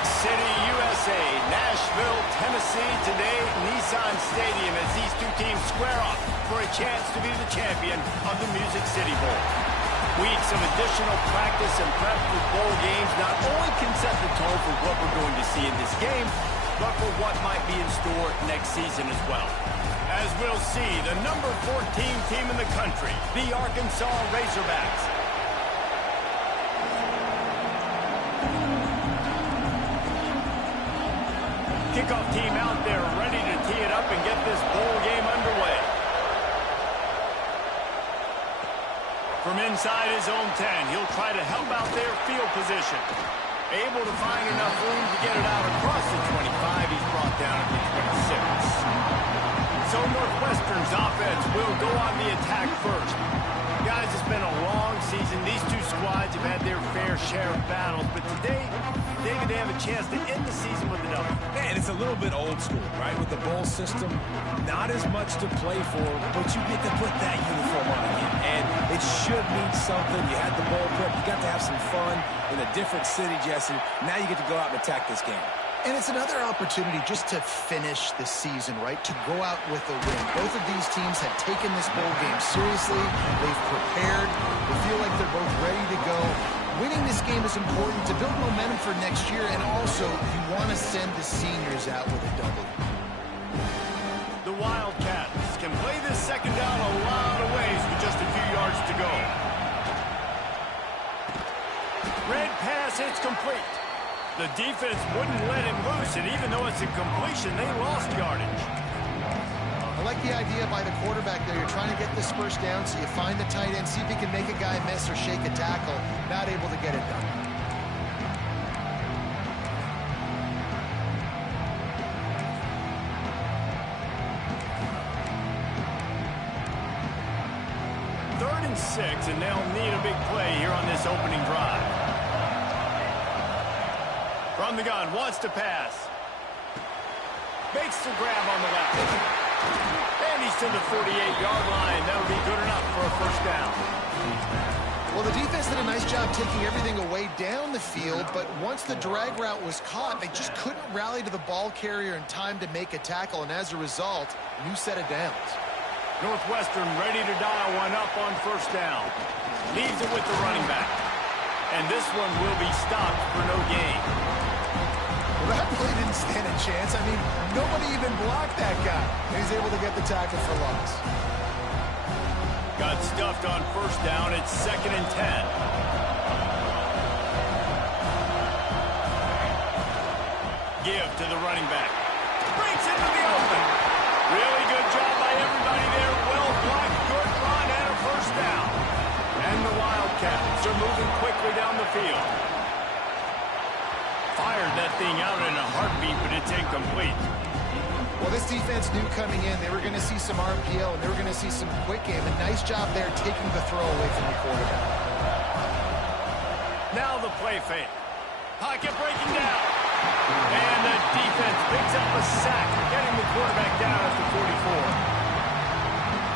Music City, USA, Nashville, Tennessee. Today, Nissan Stadium as these two teams square off for a chance to be the champion of the Music City Bowl. Weeks of additional practice and prep for bowl games not only can set the tone for what we're going to see in this game, but for what might be in store next season as well. As we'll see, the number 14 team in the country, the Arkansas Razorbacks. Kickoff team out there ready to tee it up and get this bowl game underway. From inside his own 10, he'll try to help out their field position. Able to find enough room to get it out across the 25. He's brought down at the 26. So Northwestern's offense will go on the attack first. Guys, it's been a long season. These two squads have had their fair share of battles, but today they have a chance to end the season with a W. And it's a little bit old school, right? With the bowl system, not as much to play for, but you get to put that uniform on again. And it should mean something. You had the bowl prep. You got to have some fun in a different city, Jesse. Now you get to go out and attack this game. And it's another opportunity just to finish the season, right? To go out with a win. Both of these teams have taken this bowl game seriously. They've prepared. They feel like they're both ready to go. Winning this game is important to build momentum for next year, and also you want to send the seniors out with a W. The Wildcats can play this second down a lot of ways with just a few yards to go. Red pass, it's complete. The defense wouldn't let him loose, and even though it's a completion, they lost yardage. I like the idea by the quarterback there. You're trying to get this first down, so you find the tight end, see if he can make a guy miss or shake a tackle. Not able to get it done. Third and 6, and they'll need a big play here on this opening drive. From the gun, wants to pass. Makes the grab on the left. And he's to the 48-yard line. That'll be good enough for a first down. Well, the defense did a nice job taking everything away down the field, but once the drag route was caught, they just couldn't rally to the ball carrier in time to make a tackle, and as a result, new set of downs. Northwestern ready to dial one up on first down. Leaves it with the running back. And this one will be stopped for no gain. Well, that play didn't stand a chance. I mean, nobody even blocked that guy. And he's able to get the tackle for loss. Got stuffed on first down. It's 2nd and 10. Give to the running back. Breaks into the open. Really good job by everybody there. Well blocked, good run, and a first down. And the Wildcats are moving quickly down the field. Fired that thing out in a heartbeat, but it's incomplete. Well, this defense knew coming in they were going to see some RPO, and they were going to see some quick game. A nice job there taking the throw away from the quarterback. Now the play fake. Pocket breaking down. And the defense picks up a sack, getting the quarterback down at the 44.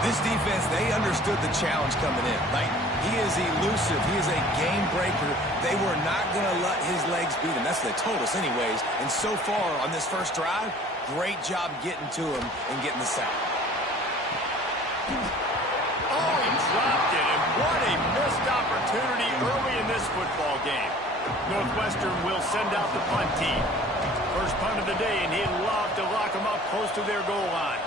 This defense, they understood the challenge coming in. Like, he is elusive. He is a game breaker. They were not going to let his legs beat him. That's what they told us anyways. And so far on this first drive, great job getting to him and getting the sack. Oh, he dropped it. And what a missed opportunity early in this football game. Northwestern will send out the punt team. First punt of the day, and he'd love to lock them up close to their goal line.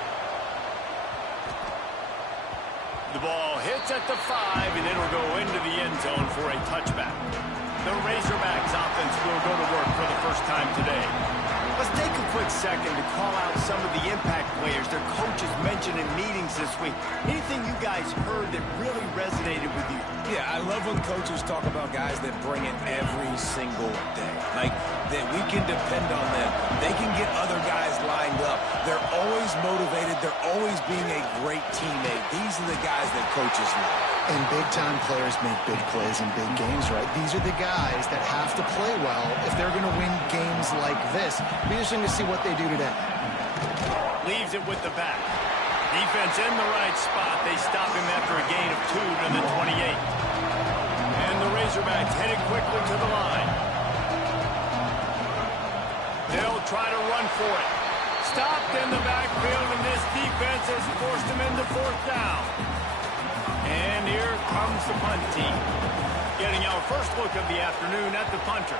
The ball hits at the 5, and it'll go into the end zone for a touchback. The Razorbacks offense will go to work for the first time today. Let's take a quick second to call out some of the impact players their coaches mentioned in meetings this week. Anything you guys heard that really resonated with you? Yeah, I love when coaches talk about guys that bring it every single day. Like, that we can depend on them. They can get other guys lined up. They're always motivated. They're always being a great teammate. These are the guys that coaches love. And big-time players make big plays in big games, right? These are the guys that have to play well if they're going to win games like this. It'll be interesting to see what they do today. Leaves it with the back. Defense in the right spot. They stop him after a gain of 2 to the 28. And the Razorbacks headed quickly to the line. try to run for it. Stopped in the backfield, and this defense has forced him into fourth down. And here comes the punt team. Getting our first look of the afternoon at the punter.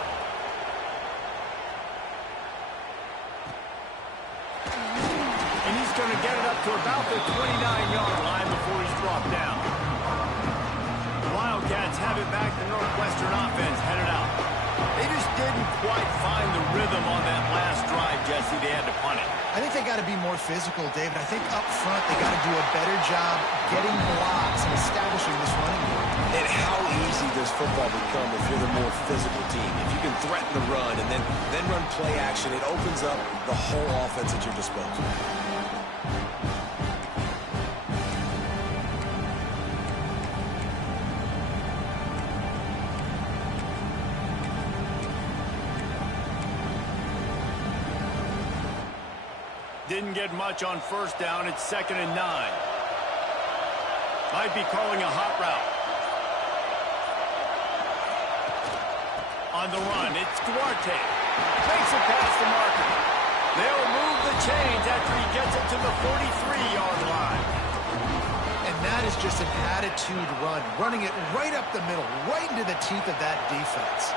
And he's going to get it up to about the 29-yard line before he's dropped down. The Wildcats have it back. The Northwestern offense headed out. They just didn't quite find the rhythm on that last drive, Jesse. They had to punt it. I think they got to be more physical, David. I think up front they got to do a better job getting blocks and establishing this running game. And how easy does football become if you're the more physical team? If you can threaten the run and then run play action, it opens up the whole offense at your disposal. Didn't get much on first down. It's 2nd and 9. Might be calling a hot route. On the run, it's Duarte. Makes it past the marker. They'll move the chains after he gets it to the 43-yard line. And that is just an attitude run, running it right up the middle, right into the teeth of that defense.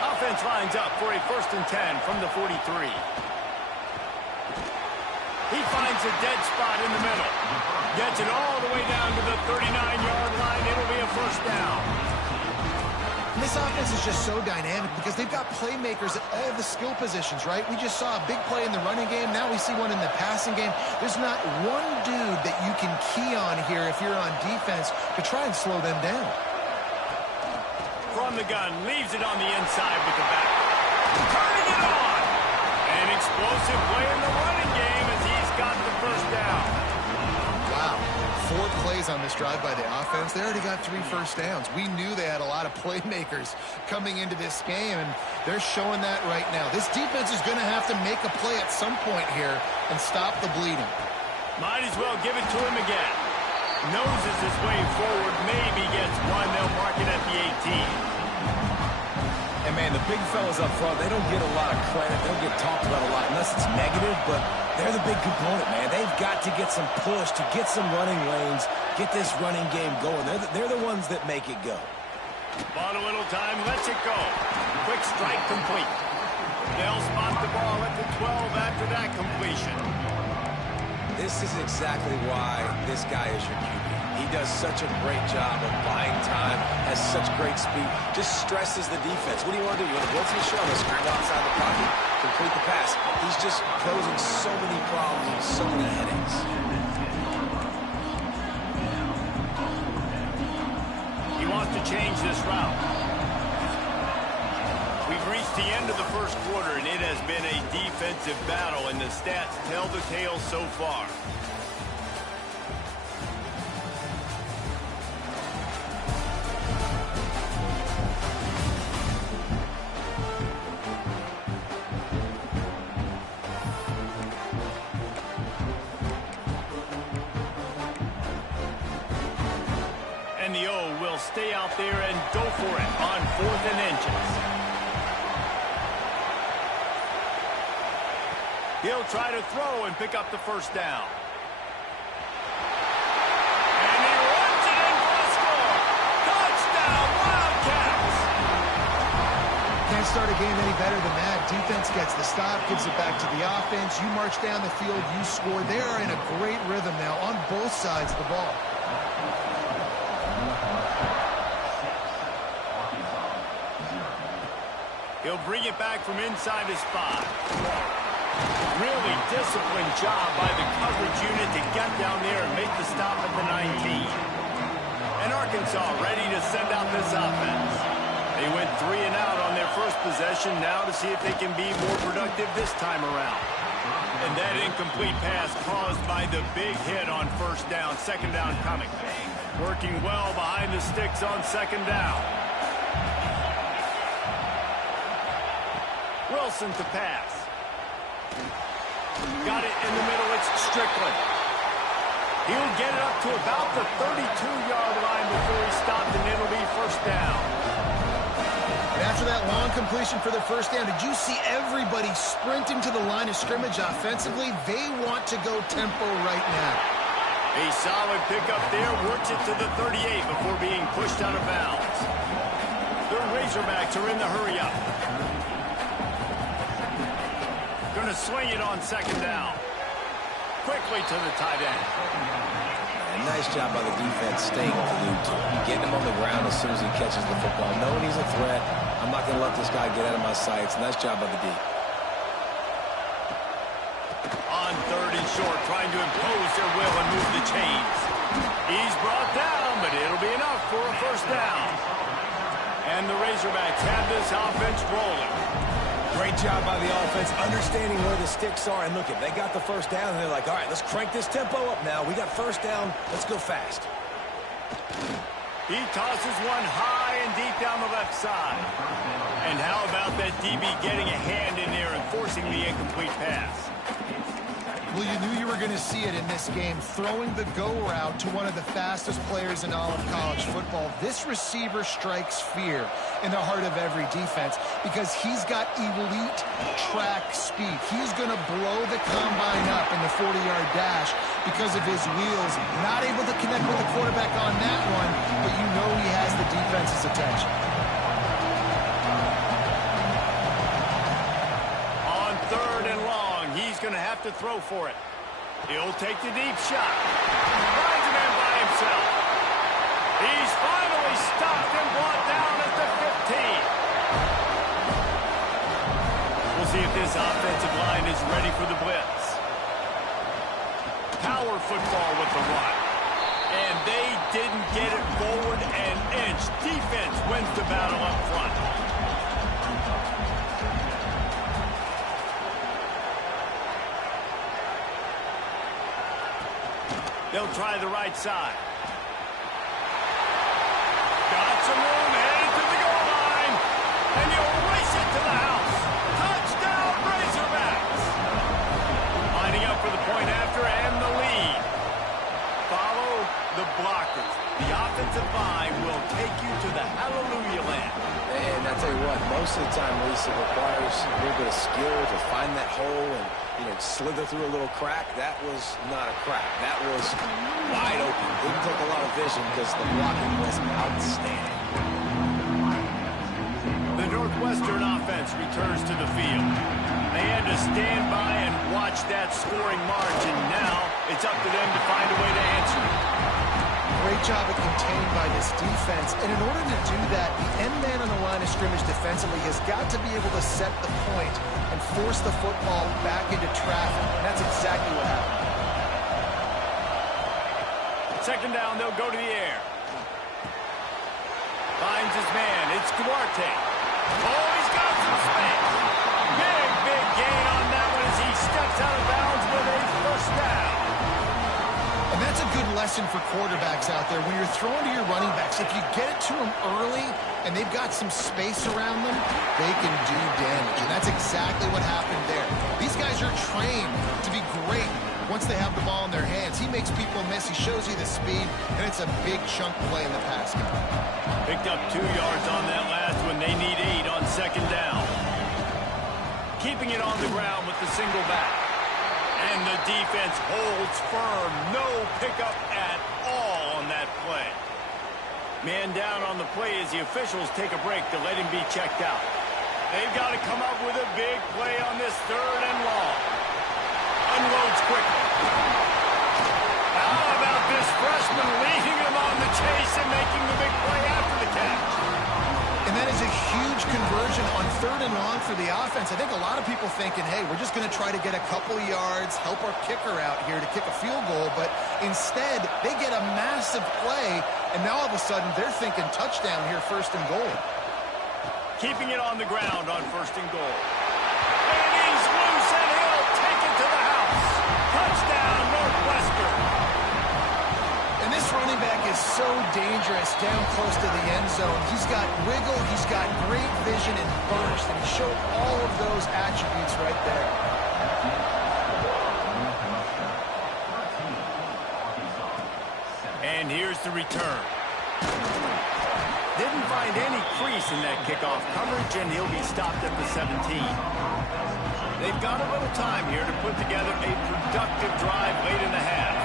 Offense lines up for a 1st and 10 from the 43. He finds a dead spot in the middle. Gets it all the way down to the 39-yard line. It'll be a 1st down. And this offense is just so dynamic because they've got playmakers at all the skill positions, right? We just saw a big play in the running game. Now we see one in the passing game. There's not one dude that you can key on here if you're on defense to try and slow them down. From the gun, leaves it on the inside with the back. Turning it on. An explosive play in the running game as he's got the 1st down. Wow. 4 plays on this drive by the offense. They already got 3 first downs. We knew they had a lot of playmakers coming into this game, and they're showing that right now. This defense is going to have to make a play at some point here and stop the bleeding. Might as well give it to him again. Noses his way forward, maybe gets one. They'll mark it at the 18. And, man, the big fellas up front, they don't get a lot of credit. They don't get talked about a lot unless it's negative, but they're the big component, man. They've got to get some push, to get some running lanes, get this running game going. They're the ones that make it go. Bought a little time, lets it go. Quick strike complete. They'll spot the ball at the 12 after that completion. This is exactly why this guy is your QB. He does such a great job of buying time, has such great speed, just stresses the defense. What do you want to do? You want to blitz and show him, scramble outside the pocket, complete the pass. He's just posing so many problems and so many headaches. He wants to change this route. We've reached the end of the 1st quarter, and it has been a defensive battle, and the stats tell the tale so far. And the O will stay out there and go for it on 4th and inches. He'll try to throw and pick up the 1st down. And he runs it in for a score. Touchdown, Wildcats! Can't start a game any better than that. Defense gets the stop, gives it back to the offense. You march down the field, you score. They are in a great rhythm now on both sides of the ball. He'll bring it back from inside his 5. Really disciplined job by the coverage unit to get down there and make the stop at the 19. And Arkansas ready to send out this offense. They went 3 and out on their first possession, now to see if they can be more productive this time around. And that incomplete pass caused by the big hit on 1st down, 2nd down coming. Working well behind the sticks on 2nd down. Wilson to pass. Got it in the middle, it's Strickland. He'll get it up to about the 32-yard line before he stopped, and it'll be 1st down. And after that long completion for the first down, did you see everybody sprinting to the line of scrimmage offensively? They want to go tempo right now. A solid pickup there, works it to the 38 before being pushed out of bounds. The Razorbacks are in the hurry-up. Going to swing it on second down. Quickly to the tight end. And nice job by the defense staying glued to him. Getting him on the ground as soon as he catches the football. Knowing he's a threat, I'm not going to let this guy get out of my sights. Nice job by the D. On third and short, trying to impose their will and move the chains. He's brought down, but it'll be enough for a first down. And the Razorbacks have this offense rolling. Great job by the offense, understanding where the sticks are. And look, they got the first down, and they're like, all right, let's crank this tempo up now. We got first down. Let's go fast. He tosses one high and deep down the left side. And how about that DB getting a hand in there and forcing the incomplete pass? Well, you knew you were going to see it in this game, throwing the go route to one of the fastest players in all of college football. This receiver strikes fear in the heart of every defense because he's got elite track speed. He's going to blow the combine up in the 40-yard dash because of his wheels. Not able to connect with the quarterback on that one, but you know he has the defense's attention. Going to have to throw for it. He'll take the deep shot. Finds a man by himself. He's finally stopped and brought down at the 15. We'll see if this offensive line is ready for the blitz. Power football with the run. And they didn't get it forward an inch. Defense wins the battle up front. They'll try the right side. Got some room, headed to the goal line. And you'll race it to the house. Touchdown, Razorbacks. Lining up for the point after and the lead. Follow the blockers. The offensive line will take you to the hallelujah land. And I tell you what, most of the time, Reese, it requires a little bit of skill to find that hole and, you know, slither through a little crack. That was not a crack. That was wide open. Didn't take a lot of vision because the blocking was outstanding. The Northwestern offense returns to the field. They had to stand by and watch that scoring margin. Now it's up to them to find a way to answer it. Great job of contained by this defense. And in order to do that, the end man on the line of scrimmage defensively has got to be able to set the point and force the football back into traffic. And that's exactly what happened. Second down, they'll go to the air. Finds his man. It's Duarte. Oh, he's got some space. Big gain on that one as he steps out of bounds with a first down. And that's a good lesson for quarterbacks out there. When you're throwing to your running backs, if you get it to them early and they've got some space around them, they can do damage. And that's exactly what happened there. These guys are trained to be great once they have the ball in their hands. He makes people miss. He shows you the speed, and it's a big chunk play in the pass game. Picked up 2 yards on that last one. They need 8 on second down. Keeping it on the ground with the single back. And the defense holds firm. No pickup at all on that play. Man down on the play as the officials take a break to let him be checked out. They've got to come up with a big play on this third and long. Unloads quickly. How about this freshman leading him on the chase and making the big play after the catch? And that is a huge conversion on third and long for the offense. I think a lot of people thinking, hey, we're just going to try to get a couple yards, help our kicker out here to kick a field goal. But instead, they get a massive play, and now all of a sudden they're thinking touchdown here, first and goal. Keeping it on the ground on first and goal. And he's loose, and he'll take it to the house. Touchdown, Northwestern. And this running back is so dangerous down close to the end zone. He's got wiggle, he's got great vision and burst, and he showed all of those attributes right there. And here's the return. Didn't find any crease in that kickoff coverage, and he'll be stopped at the 17. They've got a little time here to put together a productive drive late in the half.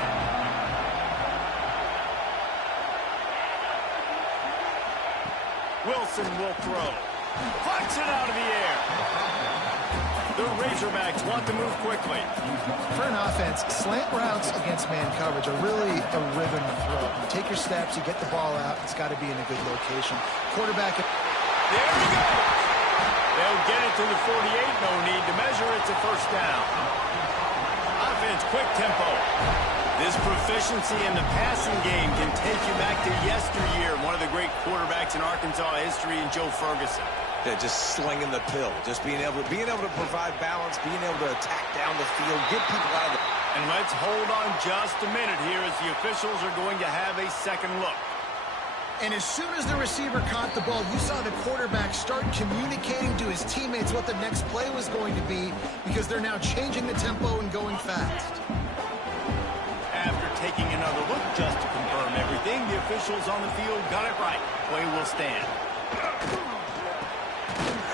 Wilson will throw. Flicks it out of the air. The Razorbacks want to move quickly. For an offense, slant routes against man coverage are really a rhythm throw. You take your steps, you get the ball out, it's got to be in a good location. Quarterback. There we go. They'll get it to the 48. No need to measure. It's a first down. Offense, quick tempo. This proficiency in the passing game can take you back to yesteryear. One of the great quarterbacks in Arkansas history, in Joe Ferguson. Yeah, just slinging the pill, just being able to provide balance, being able to attack down the field, get people out of the... And let's hold on just a minute here as the officials are going to have a second look. And as soon as the receiver caught the ball, you saw the quarterback start communicating to his teammates what the next play was going to be, because they're now changing the tempo and going fast. After taking another look just to confirm everything, the officials on the field got it right. Play will stand.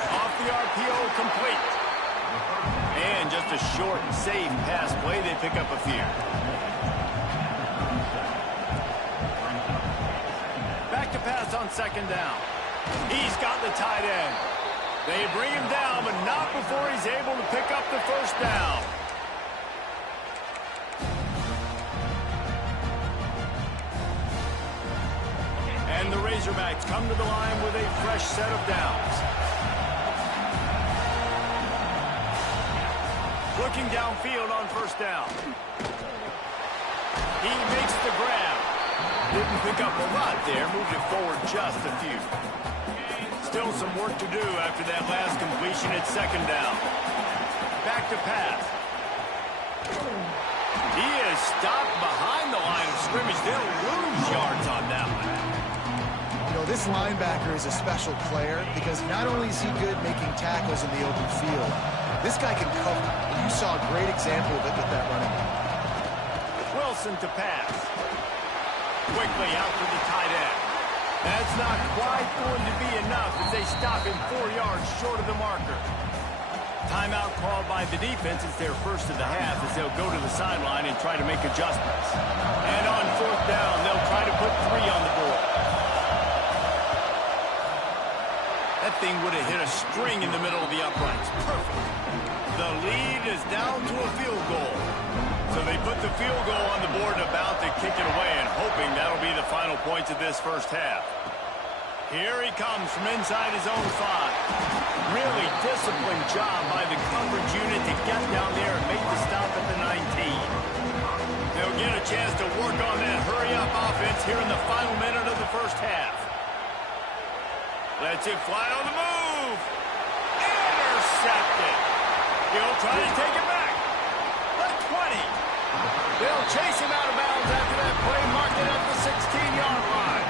Off the RPO, complete. And just a short and safe pass play. They pick up a few. Back to pass on second down. He's got the tight end. They bring him down, but not before he's able to pick up the first down. And the Razorbacks come to the line with a fresh set of downs. Looking downfield on first down. He makes the grab. Didn't pick up a lot there. Moved it forward just a few. Still some work to do after that last completion at second down. Back to pass. He is stopped behind the line of scrimmage. They'll lose yards on that one. You know, this linebacker is a special player because not only is he good making tackles in the open field, this guy can cover. And you saw a great example of it with that running back. Wilson to pass. Quickly out to the tight end. That's not quite going to be enough as they stop him 4 yards short of the marker. Timeout called by the defense. It's their first of the half as they'll go to the sideline and try to make adjustments. And on fourth down, they'll try to put 3 on the board. That thing would have hit a string in the middle of the uprights. Perfect. The lead is down to a field goal. So they put the field goal on the board and about to kick it away and hoping that'll be the final points of this first half. Here he comes from inside his own 5. Really disciplined job by the coverage unit to get down there and make the stop at the 19. They'll get a chance to work on that hurry-up offense here in the final minute of the first half. Lets it fly on the move. Intercepted. He'll try to take it back. The 20. They'll chase him out of bounds after that play, marked it at the 16-yard line.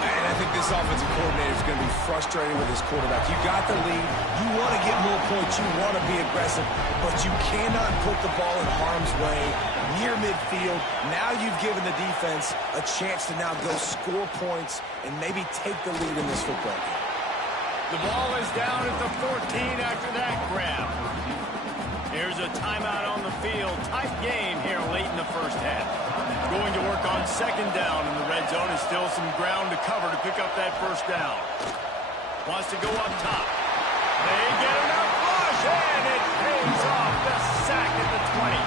And I think this offensive coordinator is going to be frustrated with his quarterback. You got the lead. You want to get more points. You want to be aggressive. But you cannot put the ball in harm's way near midfield. Now you've given the defense a chance to now go score points and maybe take the lead in this football game. The ball is down at the 14 after that grab. Here's a timeout on the field. Tight game here late in the first half. Going to work on second down in the red zone. And still some ground to cover to pick up that first down. Wants to go up top. They get enough push, and it pays off. The sack at the 20.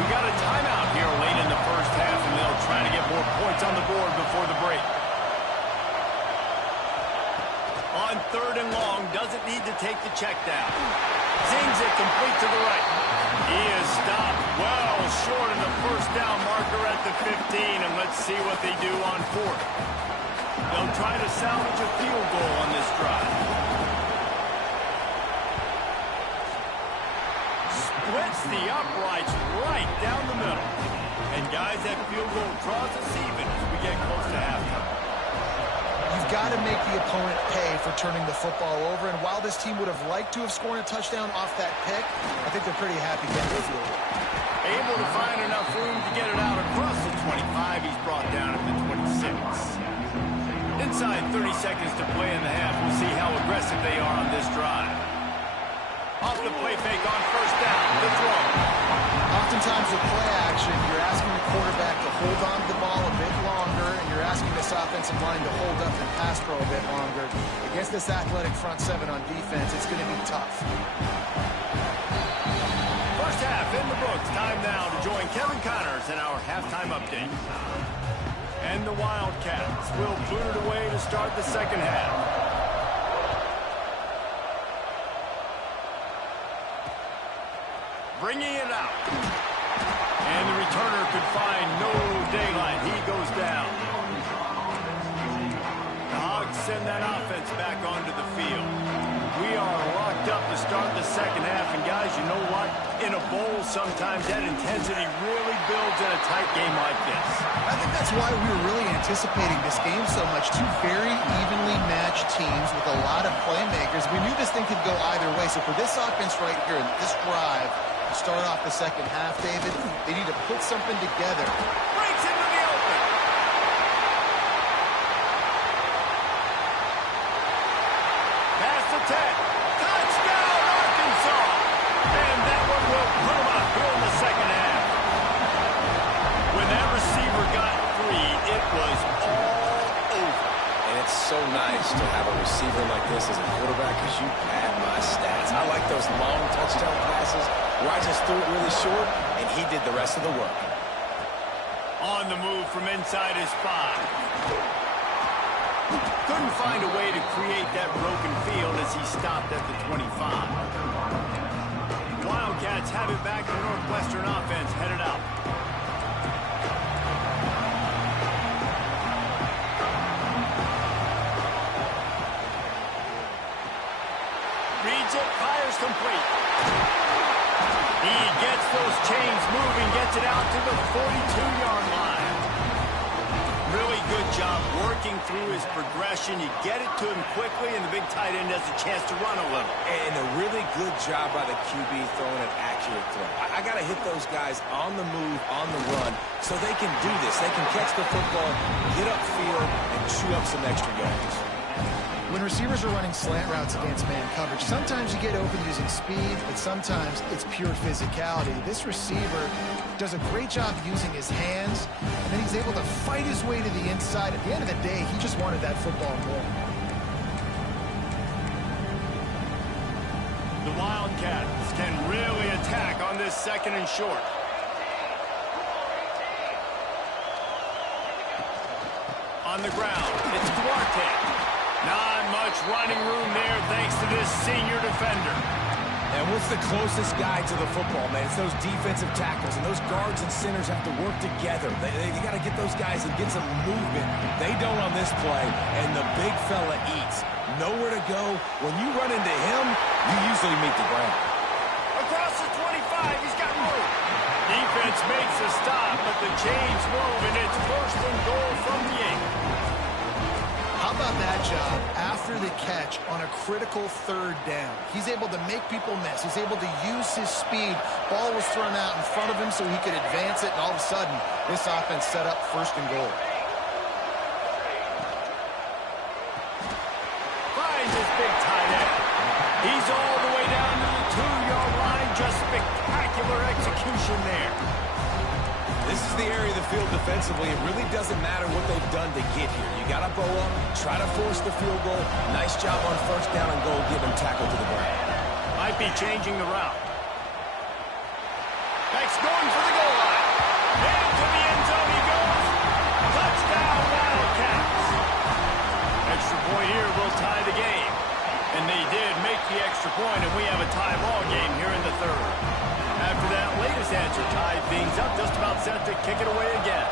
We got a timeout here late in the first half, and they'll try to get more points on the board before the break. On third and long, doesn't need to take the check down. Zings it complete to the right. He is stopped well short of the first down marker at the 15, and let's see what they do on fourth. They'll try to salvage a field goal on this drive. Splits the uprights right down the middle. And guys, that field goal draws us even as we get close to halftime. You've got to make the opponent pay for turning the football over. And while this team would have liked to have scored a touchdown off that pick, I think they're pretty happy getting the field goal. Able to find enough room to get it out across the 25. He's brought down at the 26. Inside 30 seconds to play in the half. We'll see how aggressive they are on this drive. Off the play fake on first down. The throw. Oftentimes with play action, you're asking the quarterback to hold on to the ball a bit longer, and you're asking this offensive line to hold up and pass pro a bit longer. Against this athletic front seven on defense, it's going to be tough. First half in the books. Time now to join Kevin Connors in our halftime update. And the Wildcats will boot it away to start the second half. Bringing it out. And the returner could find no daylight. He goes down. The Hogs send that offense back onto the field. We are locked up to start the second half. And guys, you know what? In a bowl, sometimes that intensity really builds in a tight game like this. I think that's why we were really anticipating this game so much. Two very evenly matched teams with a lot of playmakers. We knew this thing could go either way. So for this offense right here, this drive, to start off the second half, David, they need to put something together. Breaks into the open. Pass to 10. Touchdown, Arkansas. And that one will put them up here in the second half. When that receiver got free, it was all over. And it's so nice to have a receiver like this as a quarterback because you pad my stats. I like those long touchdown passes where I just threw it really short, and he did the rest of the work. On the move from inside his 5. Couldn't find a way to create that broken field as he stopped at the 25. Wildcats have it back. The Northwestern offense headed out. Reads it, fires complete. He gets those chains moving, gets it out to the 42-yard line. Really good job working through his progression. You get it to him quickly, and the big tight end has a chance to run a little. And a really good job by the QB throwing an accurate throw. I got to hit those guys on the move, on the run, so they can do this. They can catch the football, get upfield, and chew up some extra yards. When receivers are running slant routes against man coverage, sometimes you get open using speed, but sometimes it's pure physicality. This receiver does a great job using his hands, and then he's able to fight his way to the inside. At the end of the day, he just wanted that football more. The Wildcats can really attack on this second and short. On the ground, it's Duarte. Not much running room there thanks to this senior defender. And what's the closest guy to the football, man? It's those defensive tackles, and those guards and centers have to work together. You got to get those guys and get some movement. They don't on this play, and the big fella eats. Nowhere to go. When you run into him, you usually meet the ground. Across the 25, he's got room. Defense makes a stop, but the chains move, and it's first and goal from the 8. How about that job after the catch on a critical third down? He's able to make people miss. He's able to use his speed. Ball was thrown out in front of him so he could advance it, and all of a sudden, this offense set up first and goal. Finds his big tight end. He's all the way down to the 2-yard line. Just spectacular execution there. This is the area of the field defensively. It really doesn't matter what they've done to get here. You got to bow up, try to force the field goal. Nice job on first down and goal, get him tackled to the ground. Might be changing the route. Next going for the goal line. Into the end zone he goes. Touchdown, Wildcats. Extra point here will tie the game. And they did make the extra point, and we have a tie ball game here in the third. After that latest answer tied things up, just about set to kick it away again.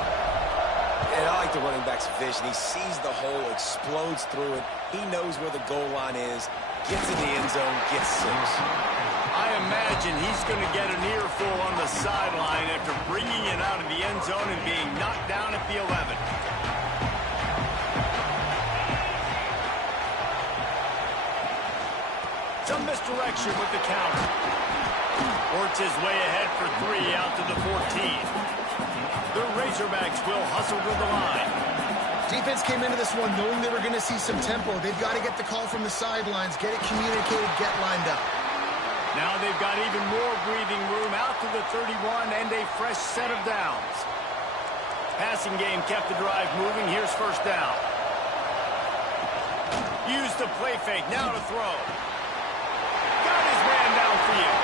And I like the running back's vision. He sees the hole, explodes through it. He knows where the goal line is, gets in the end zone, gets 6. I imagine he's going to get an earful on the sideline after bringing it out of the end zone and being knocked down at the 11. Some misdirection with the counter. Works his way ahead for 3 out to the 14. The Razorbacks will hustle to the line. Defense came into this one knowing they were going to see some tempo. They've got to get the call from the sidelines, get it communicated, get lined up. Now they've got even more breathing room out to the 31 and a fresh set of downs. Passing game kept the drive moving. Here's first down. Use the play fake. Now to throw. Got his man downfield.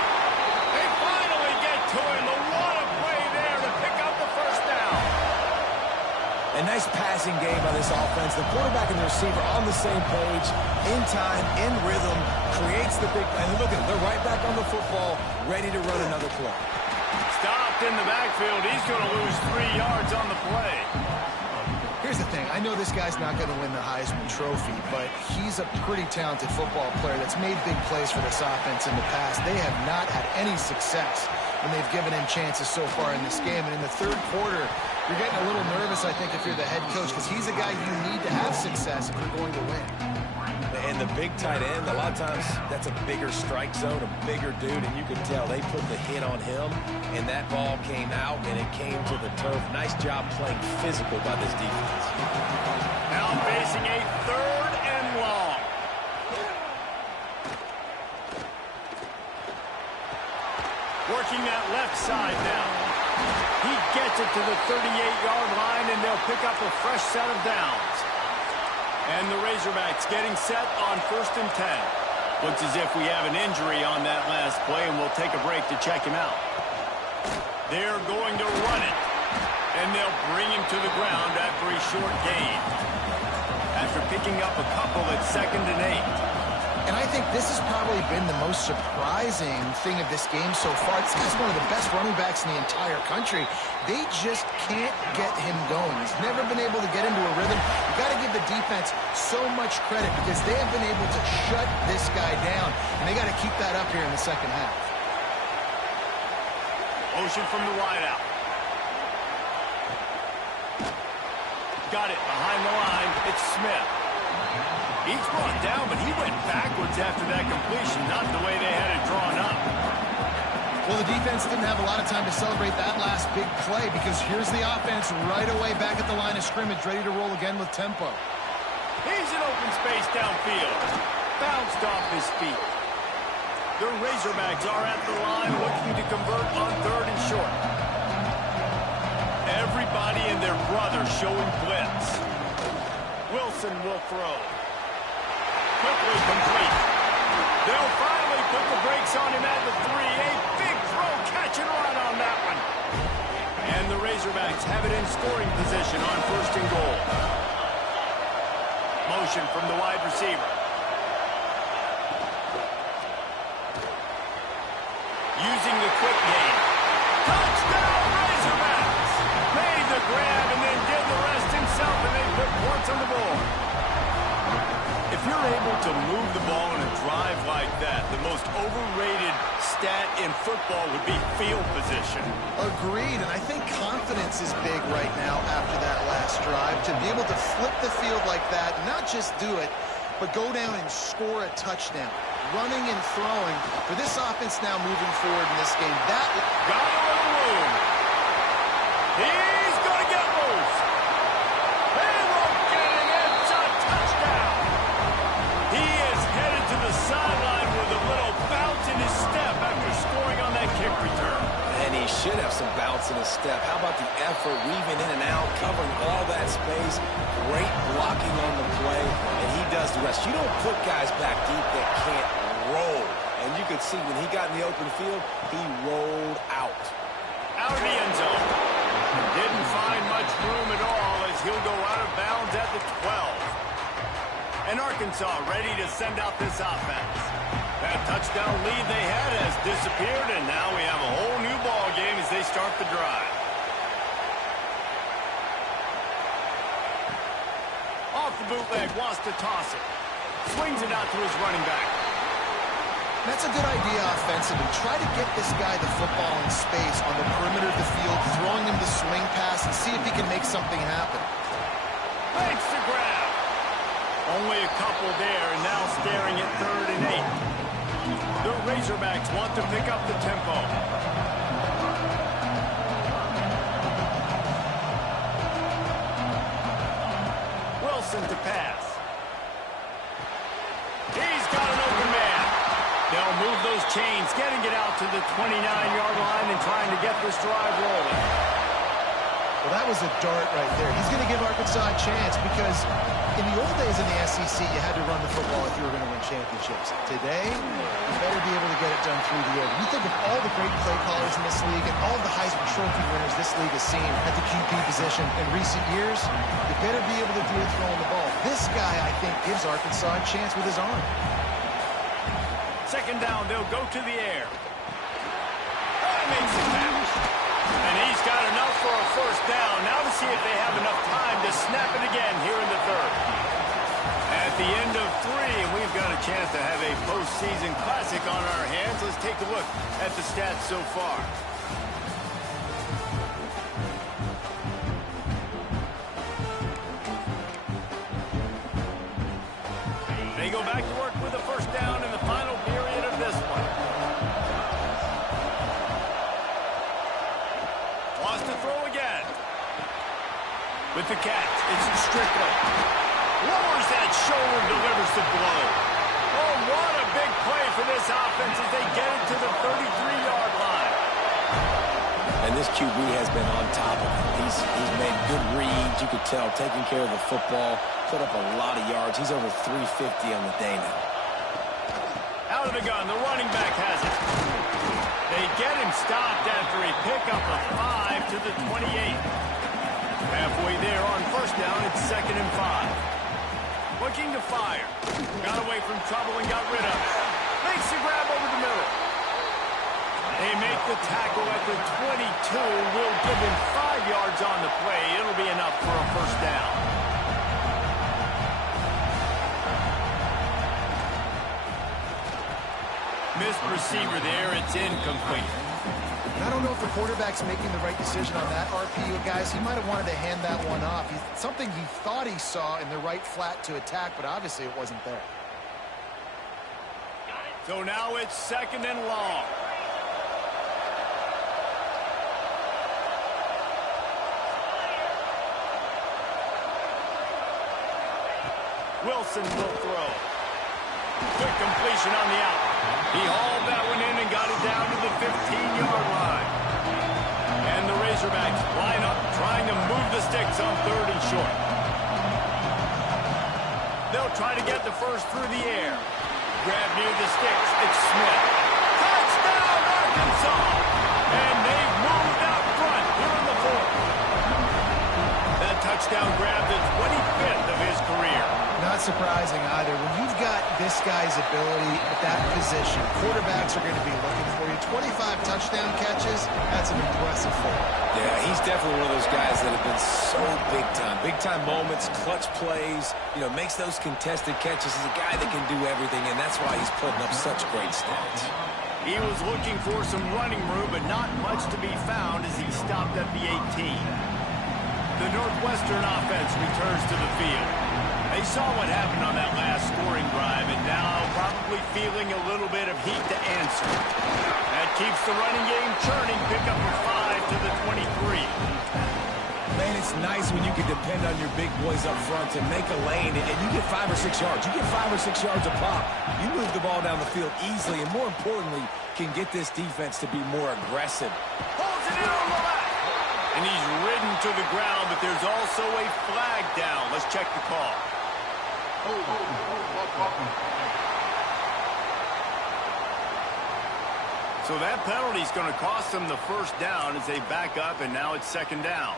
They finally get to him. What a play there to pick up the first down. A nice passing game by this offense. The quarterback and the receiver on the same page, in time, in rhythm, creates the big play. And look at them. They're right back on the football, ready to run another play. Stopped in the backfield. He's going to lose 3 yards on the play. Here's the thing. I know this guy's not going to win the Heisman Trophy, but he's a pretty talented football player that's made big plays for this offense in the past. They have not had any success when they've given him chances so far in this game. And in the third quarter, you're getting a little nervous, I think, if you're the head coach, because he's a guy you need to have success if you're going to win. And the big tight end, a lot of times that's a bigger strike zone, a bigger dude, and you can tell they put the hit on him, and that ball came out, and it came to the turf. Nice job playing physical by this defense. Now facing a 3rd and long. Working that left side now. He gets it to the 38-yard line, and they'll pick up a fresh set of downs. And the Razorbacks getting set on 1st and 10. Looks as if we have an injury on that last play, and we'll take a break to check him out. They're going to run it, and they'll bring him to the ground after a short gain. After picking up a couple at 2nd and 8. And I think this has probably been the most surprising thing of this game so far. This guy's one of the best running backs in the entire country. They just can't get him going. He's never been able to get into a rhythm. You've got to give the defense so much credit because they have been able to shut this guy down. And they got to keep that up here in the second half. Motion from the wideout. Got it behind the line. It's Smith. He's brought down, but he went backwards after that completion, not the way they had it drawn up. Well, the defense didn't have a lot of time to celebrate that last big play because here's the offense right away back at the line of scrimmage, ready to roll again with tempo. He's in open space downfield. Bounced off his feet. The Razorbacks are at the line looking to convert on 3rd and short. Everybody and their brother showing blitz. Wilson will throw. Quickly complete. They'll finally put the brakes on him at the 3. A big throw, catch and run on that one. And the Razorbacks have it in scoring position on 1st and goal. Motion from the wide receiver. Using the quick game. Touchdown Razorbacks! Made the grab and then did the rest himself, and they put points on the board. If you're able to move the ball in a drive like that, the most overrated stat in football would be field position. Agreed, and I think confidence is big right now after that last drive. To be able to flip the field like that, not just do it, but go down and score a touchdown. Running and throwing for this offense now moving forward in this game. That got a little room. He's going to get loose. They won't get it. It's a touchdown. He is headed to the sideline with a little bounce in his step after scoring on that kick return. And he should have some bounce in his step. How about the effort, weaving in and out, covering all that space. Great blocking on the play, and he does the rest. You don't put guys back deep that can't roll. And you could see when he got in the open field, he rolled out. Out of the end zone. Didn't find much room at all as he'll go out of bounds at the 12. And Arkansas ready to send out this offense. That touchdown lead they had has disappeared, and now we have a whole new ball game as they start the drive. Off the bootleg, wants to toss it. Swings it out to his running back. That's a good idea offensively. Try to get this guy the football in space on the perimeter of the field, throwing him the swing pass and see if he can make something happen. Makes the grab. Only a couple there, and now staring at 3rd and 8. The Razorbacks want to pick up the tempo. Wilson to pass. He's got an open man. They'll move those chains, getting it out to the 29-yard line and trying to get this drive rolling. Well, that was a dart right there. He's going to give Arkansas a chance because in the old days in the SEC, you had to run the football if you were going to win championships. Today, you better be able to get it done through the air. When you think of all the great play callers in this league and all the Heisman Trophy winners this league has seen at the QB position in recent years, you better be able to do it throwing the ball. This guy, I think, gives Arkansas a chance with his arm. Second down, they'll go to the air. Makes the catch. And he's got enough for a first down. Now to see if they have enough time to snap it again here in the third. At the end of 3, and we've got a chance to have a postseason classic on our hands. Let's take a look at the stats so far. They go back to work with a first down in the final period of this one. Wants to throw again. With the catch, it's Strickland. Lowers that shoulder, delivers the blow. Oh, what a big play for this offense as they get it to the 33-yard line. And this QB has been on top of it. He's made good reads, you could tell, taking care of the football, put up a lot of yards. He's over 350 on the day now. Out of the gun, the running back has it. They get him stopped after a pickup of 5 to the 28. Halfway there on first down, it's 2nd and 5. Looking to fire. Got away from trouble and got rid of it. Makes the grab over the middle. They make the tackle at the 22. Will give him 5 yards on the play. It'll be enough for a first down. Missed receiver there. It's incomplete. I don't know if the quarterback's making the right decision on that RPU, guys. He might have wanted to hand that one off. Something he thought he saw in the right flat to attack, but obviously it wasn't there. So now it's 2nd and long. Wilson will throw. Quick completion on the out. He hauled that one in and got it down to the 15-yard line. And the Razorbacks line up, trying to move the sticks on 3rd and short. They'll try to get the first through the air. Grab near the sticks. It's Smith. Touchdown, Arkansas! And they've moved out front here in the 4th. That touchdown grab the 25th of his career. Not surprising either. When you've got this guy's ability at that position, quarterbacks are going to be looking for you. 25 touchdown catches, that's an impressive feat. Yeah, he's definitely one of those guys that have been so big time. Big time moments, clutch plays, makes those contested catches. He's a guy that can do everything, and that's why he's putting up such great stats. He was looking for some running room, but not much to be found as he stopped at the 18. The Northwestern offense returns to the field. They saw what happened on that last scoring drive, and now probably feeling a little bit of heat to answer. That keeps the running game churning. Pick up a 5 to the 23. Man, it's nice when you can depend on your big boys up front to make a lane, and you get 5 or 6 yards. You get 5 or 6 yards a pop. You move the ball down the field easily, and more importantly, can get this defense to be more aggressive. Holds it in on the left. And he's ridden to the ground, but there's also a flag down. Let's check the call. So that penalty is going to cost them the first down as they back up, and now it's 2nd down.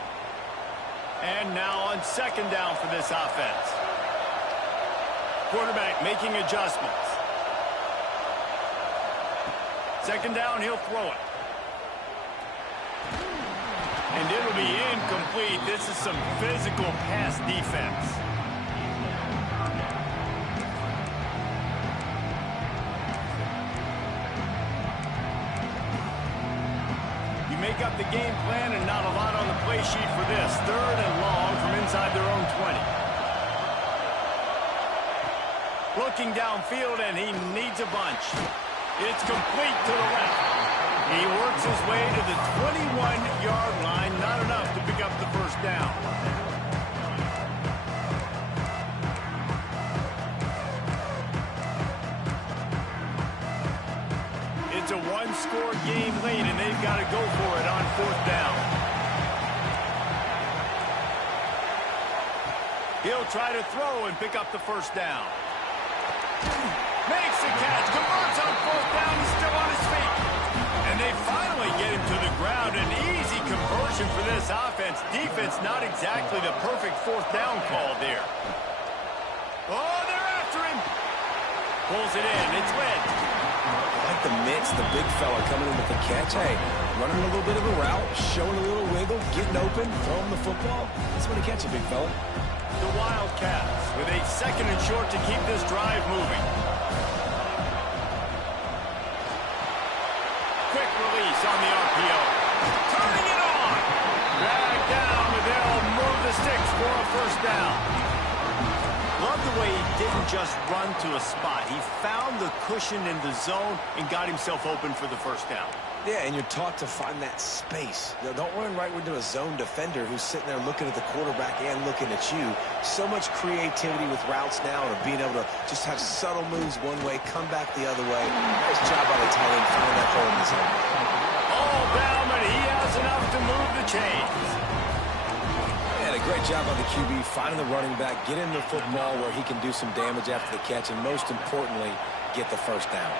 And now on 2nd down for this offense. Quarterback making adjustments. 2nd down, he'll throw it. And it'll be incomplete. This is some physical pass defense. Make up the game plan and not a lot on the play sheet for this. 3rd and long from inside their own 20. Looking downfield, and he needs a bunch. It's complete to the left. He works his way to the 21-yard line. Not enough to pick up the first down. one-score game late, and they've got to go for it on 4th down. He'll try to throw and pick up the 1st down. Makes the catch, converts on 4th down, he's still on his feet. And they finally get him to the ground. An easy conversion for this offense. Defense not exactly the perfect 4th down call there. Oh, they're after him. Pulls it in, it's Wentz. Like the mitts, the big fella coming in with the catch. Hey, running a little bit of a route, showing a little wiggle, getting open, throwing the football. That's when he catch a big fella. The Wildcats with a 2nd and short to keep this drive moving. Quick release on the RPO. Turning it on. Drag down, and they'll move the sticks for a 1st down. Love the way he didn't just run to a spot. He found the cushion in the zone and got himself open for the 1st down. Yeah, and you're taught to find that space. You know, don't run right into a zone defender who's sitting there looking at the quarterback and looking at you. So much creativity with routes now and being able to just have subtle moves one way, come back the other way. Nice job by the tight end finding that hole in the zone. All down, but he has enough to move the chains. Yeah, a great job by the QB finding the running back, get him the football where he can do some damage after the catch, and most importantly, get the 1st down.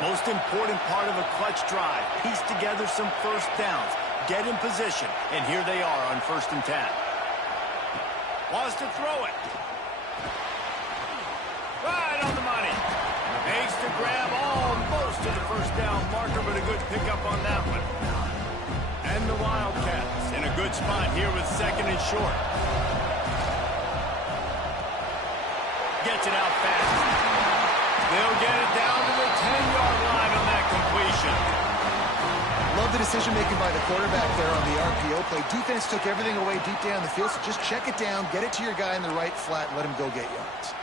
Most important part of a clutch drive. Piece together some 1st downs. Get in position. And here they are on 1st and 10. Wants to throw it. Right on the money. Makes the grab almost to the 1st down marker, but a good pickup on that one. And the Wildcats in a good spot here with 2nd and short. Gets it out fast. They'll get it down to the 10-yard line on that completion. Love the decision-making by the quarterback there on the RPO play. Defense took everything away deep down the field, so just check it down, get it to your guy in the right flat, and let him go get yards.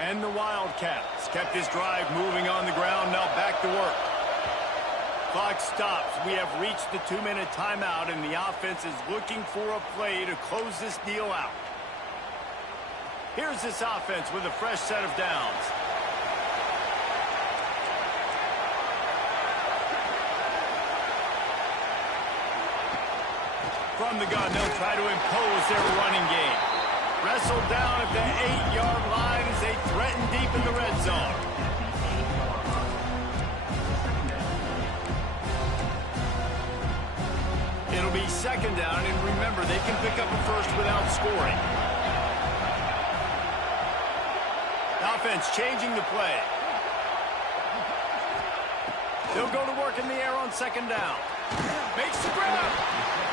And the Wildcats kept this drive moving on the ground, now back to work. Clock stops. We have reached the 2-minute timeout, and the offense is looking for a play to close this deal out. Here's this offense with a fresh set of downs. From the gun, they'll try to impose their running game. Wrestled down at the 8-yard line as they threaten deep in the red zone. It'll be 2nd down, and remember, they can pick up a 1st without scoring. The offense changing the play. They'll go to work in the air on 2nd down. Makes the grab.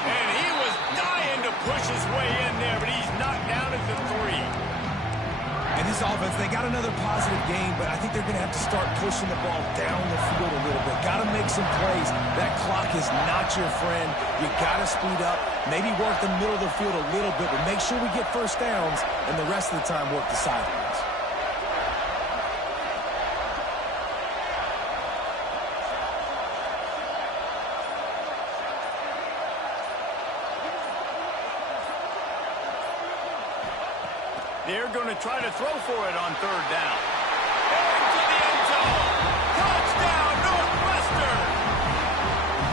And he was dying to push his way in there, but he's knocked down at the 3. And this offense, they got another positive game, but I think they're going to have to start pushing the ball down the field a little bit. Got to make some plays. That clock is not your friend. You got to speed up, maybe work the middle of the field a little bit, but make sure we get 1st downs, and the rest of the time work the sidelines. They're going to try to throw for it on 3rd down. Into the end zone. Touchdown, Northwestern!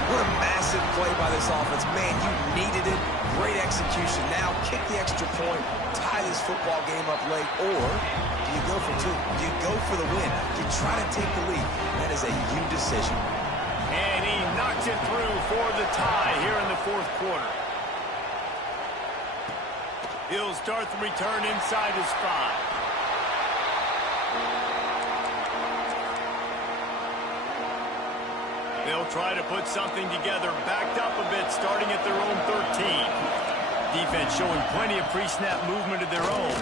What a massive play by this offense. Man, you needed it. Great execution. Now kick the extra point, tie this football game up late, or do you go for 2? Do you go for the win? Do you try to take the lead? That is a you decision. And he knocks it through for the tie here in the 4th quarter. He'll start the return inside his 5. They'll try to put something together, backed up a bit, starting at their own 13. Defense showing plenty of pre-snap movement of their own.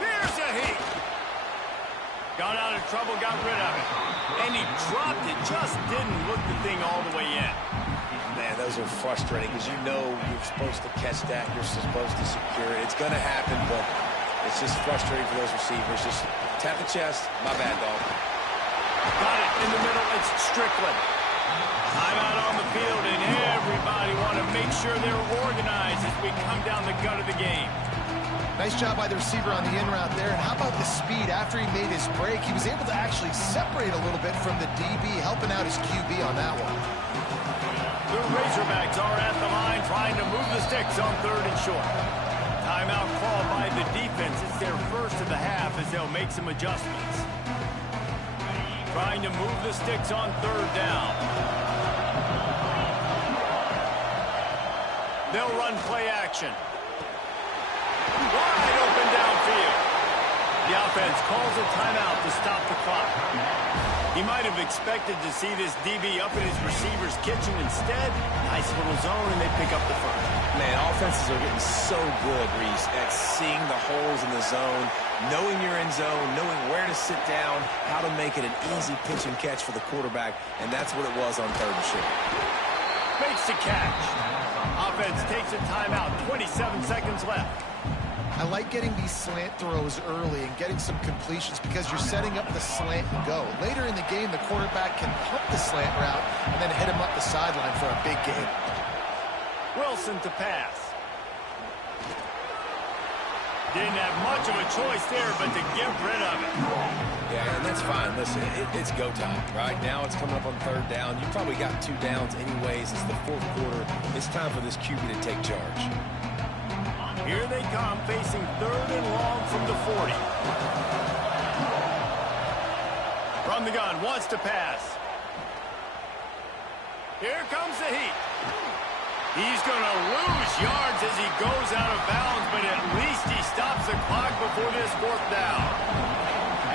There's a heat. Got out of trouble, got rid of it. And he dropped it, just didn't look the thing all the way in. Man, those are frustrating because you know you're supposed to catch that. You're supposed to secure it. It's going to happen, but it's just frustrating for those receivers. Just tap the chest. My bad, dog. Got it in the middle. It's Strickland. Timeout on the field, and everybody want to make sure they're organized as we come down the gut of the game. Nice job by the receiver on the in route there. And how about the speed? After he made his break, he was able to actually separate a little bit from the DB, helping out his QB on that one. The Razorbacks are at the line trying to move the sticks on 3rd and short. Timeout called by the defense. It's their first of the half as they'll make some adjustments. Trying to move the sticks on 3rd down. They'll run play action. Wide open downfield. The offense calls a timeout to stop the clock. He might have expected to see this DB up in his receiver's kitchen. Instead, nice little zone, and they pick up the first. Man, offenses are getting so good, Reese, at seeing the holes in the zone, knowing you're in zone, knowing where to sit down, how to make it an easy pitch and catch for the quarterback, and that's what it was on 3rd and short. Makes the catch. Offense takes a timeout, 27 seconds left. I like getting these slant throws early and getting some completions because you're setting up the slant and go. Later in the game, the quarterback can pump the slant route and then hit him up the sideline for a big gain. Wilson to pass. Didn't have much of a choice there, but to get rid of it. Yeah, and that's fine. Listen, it's go time, right? Now it's coming up on 3rd down. You probably got 2 downs anyways. It's the 4th quarter. It's time for this QB to take charge. Here they come, facing 3rd and long from the 40. From the gun, wants to pass. Here comes the heat. He's going to lose yards as he goes out of bounds, but at least he stops the clock before this 4th down.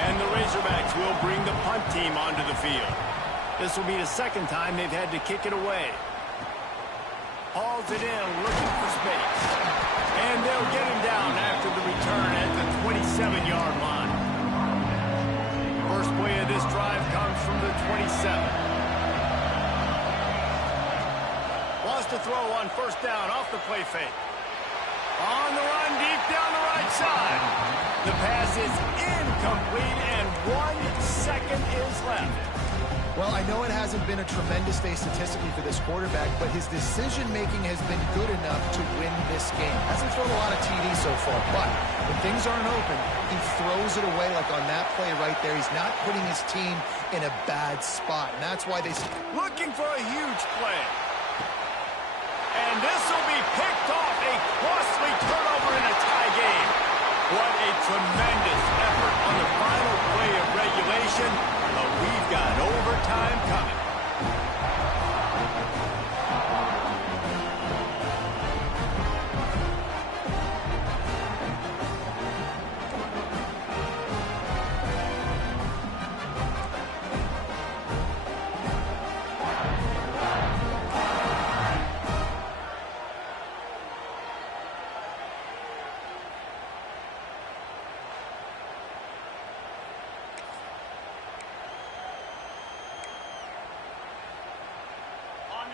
And the Razorbacks will bring the punt team onto the field. This will be the 2nd time they've had to kick it away. Hauls it in, looking for space. And they'll get him down after the return at the 27-yard line. First play of this drive comes from the 27. Wants to throw on 1st down off the play fake. On the run, deep down the right side. The pass is incomplete, and 1 second is left. Well, I know it hasn't been a tremendous day statistically for this quarterback, but his decision-making has been good enough to win this game. Hasn't thrown a lot of TDs so far, but when things aren't open, he throws it away like on that play right there. He's not putting his team in a bad spot, and that's why they... Looking for a huge play. And this will be picked off, a costly turnover in a tie game. What a tremendous effort on the final play of regulation. But we've got overtime coming.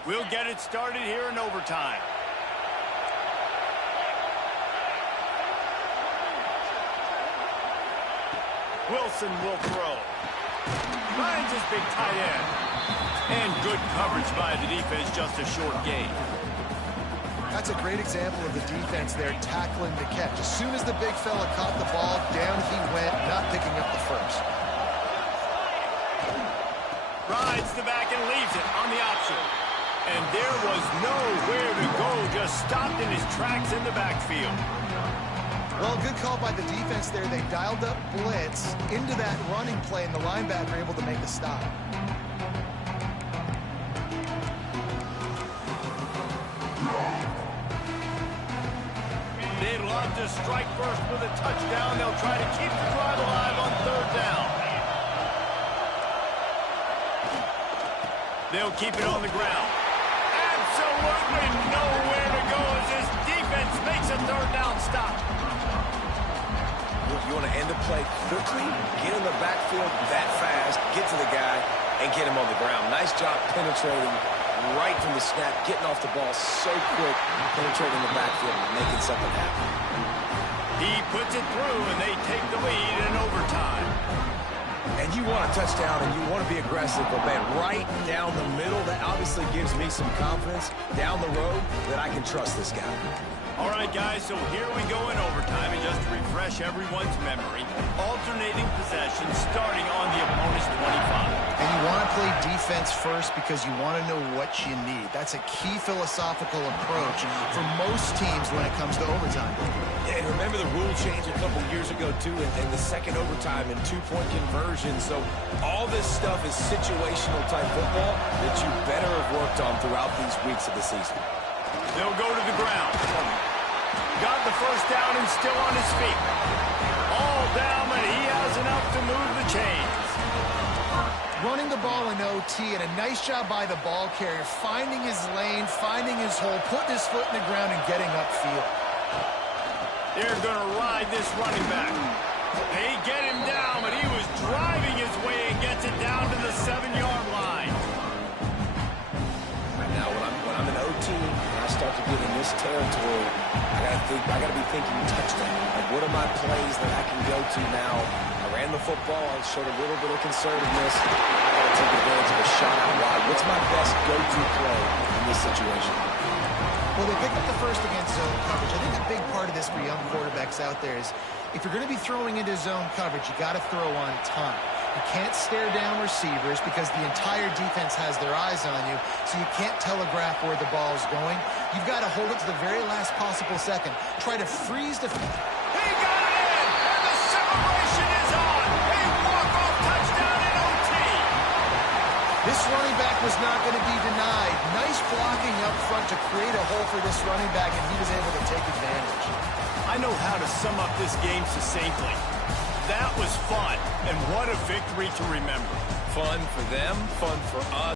We'll get it started here in overtime. Wilson will throw. Finds his big tight end. And good coverage by the defense, just a short gain. That's a great example of the defense there tackling the catch. As soon as the big fella caught the ball, down he went, not picking up the first. Rides the back and leaves it on the option. And there was nowhere to go, just stopped in his tracks in the backfield. Well, good call by the defense there. They dialed up blitz into that running play, and the linebacker able to make the stop. They'd love to strike first with a touchdown. They'll try to keep the drive alive on 3rd down. They'll keep it on the ground. Absolutely nowhere to go as his defense makes a 3rd down stop. You want to end the play quickly, get in the backfield that fast, get to the guy, and get him on the ground. Nice job penetrating right from the snap, getting off the ball so quick, penetrating the backfield, and making something happen. He puts it through, and they take the lead in overtime. And you want a touchdown, and you want to be aggressive, but, man, right down the middle, that obviously gives me some confidence down the road that I can trust this guy. All right, guys, so here we go in overtime. And just to refresh everyone's memory. Alternating possession starting on the opponent's 25. And you want to play defense first because you want to know what you need. That's a key philosophical approach for most teams when it comes to overtime. Yeah, and remember the rule change a couple years ago, too, and the second overtime and two-point conversion. So all this stuff is situational type football that you better have worked on throughout these weeks of the season. They'll go to the ground. Got the first down and still on his feet. All down, and he has enough to move the chains. Running the ball in OT, and a nice job by the ball carrier, finding his lane, finding his hole, putting his foot in the ground and getting upfield. They're going to ride this running back. They get him down, but he was driving his way and gets it down to the 7-yard line. Right now, when I'm in OT and I start to get in this territory, I gotta be thinking touchdown. Like, what are my plays that I can go to now? I ran the football. I showed a little bit of conservativeness. I gotta take advantage of a shot out wide. What's my best go-to play in this situation? Well, they picked up the first against zone coverage. I think a big part of this for young quarterbacks out there is if you're going to be throwing into zone coverage, you got to throw on time. You can't stare down receivers because the entire defense has their eyes on you, so you can't telegraph where the ball's going. You've got to hold it to the very last possible second. Try to freeze the... He got it in, and the celebration is on. A walk-off touchdown in OT. This running back was not going to be denied. Nice blocking up front to create a hole for this running back, and he was able to take advantage. I know how to sum up this game succinctly. That was fun, and what a victory to remember. Fun for them, fun for us.